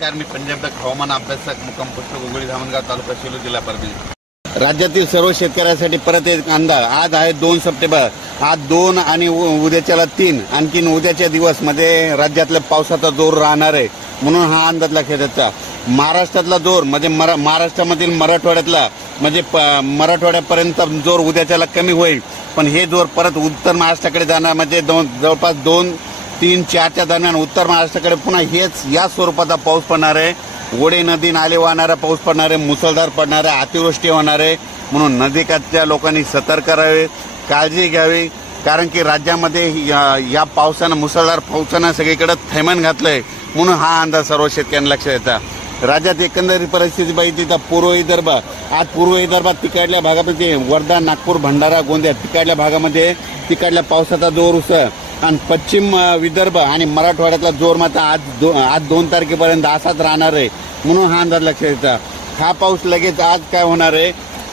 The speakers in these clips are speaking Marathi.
नमस्कार, मी पंजाब तक हवामान अभ्यासक मुक्काम पोस्ट गोगोळी धामणगाव तालुका सेलू जिल्हा परभणी। राज्यातील सर्व शेतकऱ्यांसाठी परत एक अंदाज। आज आहे 2 सप्टेंबर। आज 2 आणि उद्याच्याला 3 आणखीन उद्याच्या दिवस मध्ये राज्यातल्या पावसाचा जोर राहणार आहे, म्हणून हा अंदाज लक्षात घ्यायचा। महाराष्ट्रातला जोर म्हणजे महाराष्ट्रामधील मराठवाड्यातला म्हणजे मराठवाड्यापर्यंत जोर उद्याच्याला कमी होईल, पण हे जोर परत उत्तर महाराष्ट्राकडे जाणार म्हणजे जवळपास 2, 3, 4च्या दरम्यान उत्तर महाराष्ट्राकडे पुन्हा हेच या स्वरूपाचा पाऊस पडणार आहे। ओढे नदी नाले वाहणारा पाऊस पडणार आहे, मुसळधार पडणार आहे, अतिवृष्टी होणार आहे, म्हणून नदीकाठच्या लोकांनी सतर्क राहावे, काळजी घ्यावी। कारण की राज्यामध्ये या पावसानं मुसळधार पावसानं सगळीकडे थैमान घातलंय, म्हणून हा अंदाज सर्व शेतकऱ्यांना लक्षात येता। राज्यात एकंदरीत परिस्थिती पाहिजे तर पूर्व विदर्भ, आज पूर्व विदर्भात तिकडल्या भागामध्ये वर्धा, नागपूर, भंडारा, गोंदिया तिकडल्या भागामध्ये तिकडल्या पावसाचा जोर उसळ आणि पश्चिम विदर्भ आणि मराठवाड्यातला जोर मात्र आज 2 तारखेपर्यंत असाच राहणार आहे, म्हणून हा अंदाज लक्षात येता। हा पाऊस लगेच आज काय होणार आहे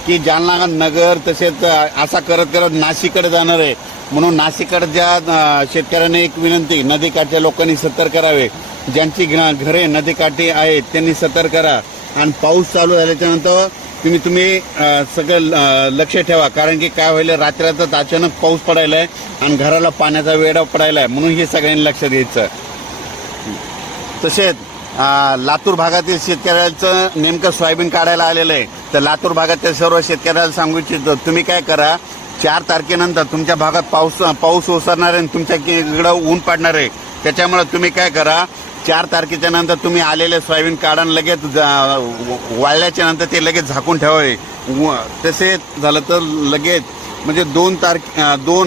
की जालना, नगर तसेच असा करत करत नाशिककडे जाणार आहे, म्हणून नाशिककडच्या शेतकऱ्यांना एक विनंती, नदीकाठच्या लोकांनी सतर्क करावे। ज्यांची घरे नदीकाठी आहेत त्यांनी सतर्क करा आणि पाऊस चालू झाल्याच्या नंतर तुम्ही सगळं लक्ष ठेवा, कारण की काय होईल रात्रीचाच अचानक पाऊस पडायला आहे आणि घराला पाण्याचा वेढा पडायला आहे, म्हणून हे सगळ्यांनी लक्षात घ्यायचं। तसेच लातूर भागातील शेतकऱ्यांचं नेमकं सोयाबीन काढायला आलेलं आहे, तर लातूर भागातील सर्व शेतकऱ्याला सांगू इच्छितो, तुम्ही काय करा, 4 तारखेनंतर तुमच्या भागात पाऊस ओसरणार आहे आणि तुमच्या इकडं ऊन पडणार आहे, त्याच्यामुळे तुम्ही काय करा, 4 तारखेच्या नंतर तुम्ही आलेले सोयाबीन काढा, लगेच वाळल्याच्या नंतर ते लगेच झाकून ठेवावे। तसेच झालं तर लगेच म्हणजे 2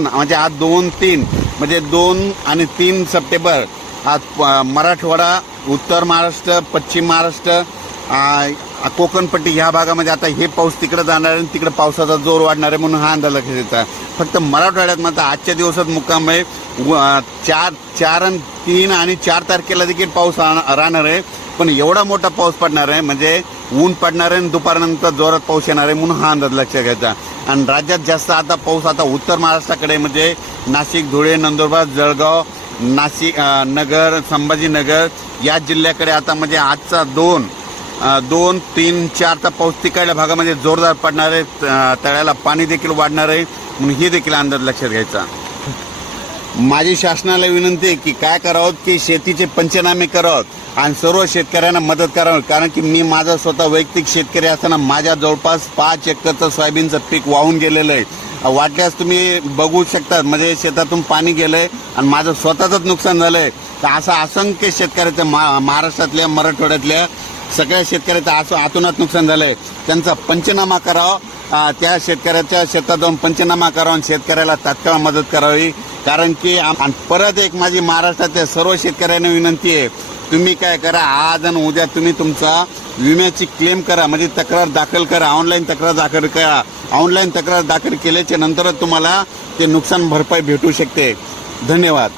म्हणजे आज 2-3 म्हणजे 2 आणि 3 सप्टेंबर आज मराठवाडा, उत्तर महाराष्ट्र, पश्चिम महाराष्ट्र, कोकणपट्टी ह्या भागामध्ये आता हे पाऊस तिकडे जाणार आहे, तिकडे पावसाचा जोर वाढणार आहे, म्हणून हा अंदाज लक्षात येतात। फक्त मराठवाड्यात मात्र आजच्या दिवसात मुक्काम आहे 3 आणि 4 तारखेला देखील पाऊस राहणार आहे, पण एवढा मोठा पाऊस पडणार आहे म्हणजे ऊन पडणार आहे आणि दुपारनंतर जोरात पाऊस येणार आहे, म्हणून हा अंदाज लक्षात घ्यायचा। आणि राज्यात जास्त आता पाऊस आता उत्तर महाराष्ट्राकडे म्हणजे नाशिक, धुळे, नंदुरबार, जळगाव, नाशिक, नगर, संभाजीनगर या जिल्ह्याकडे आता म्हणजे आजचा 2, 3, 4चा पाऊस तिकडल्या भागामध्ये जोरदार पडणार आहे, तळ्याला पाणी देखील वाढणार आहे, म्हणून हे देखील अंदाज लक्षात घ्यायचा। माझी शासनाला विनंती आहे की काय करावं की शेतीचे पंचनामे करावं आणि सर्व शेतकऱ्यांना मदत करावी, कारण की मी माझा स्वतः वैयक्तिक शेतकरी असताना माझ्या जवळपास 5 एकरचं सोयाबीनचं पीक वाहून गेलेलं आहे। वाटल्यास तुम्ही बघू शकता, म्हणजे शेतातून पाणी गेलंय आणि माझं स्वतःच नुकसान झालंय। तर असं असंख्य शेतकऱ्याचं महाराष्ट्रातल्या, मराठवाड्यातल्या सगळ्या शेतकऱ्याचं आतोनात नुकसान झालंय, त्यांचा पंचनामा करावा, त्या शेतकऱ्याच्या शेतात जाऊन पंचनामा करावा आणि शेतकऱ्याला तात्काळ मदत करावी। कारण की परत एक माझी महाराष्ट्रातल्या सर्व शेतकऱ्यांना विनंती आहे, तुम्ही काय करा, आज आणि उद्या तुम्ही तुमचा विम्याची क्लेम करा, म्हणजे तक्रार दाखल करा, ऑनलाईन तक्रार दाखल करा। ऑनलाईन तक्रार दाखल केल्याच्या नंतरच तुम्हाला ते नुकसान भरपाई भेटू शकते। धन्यवाद।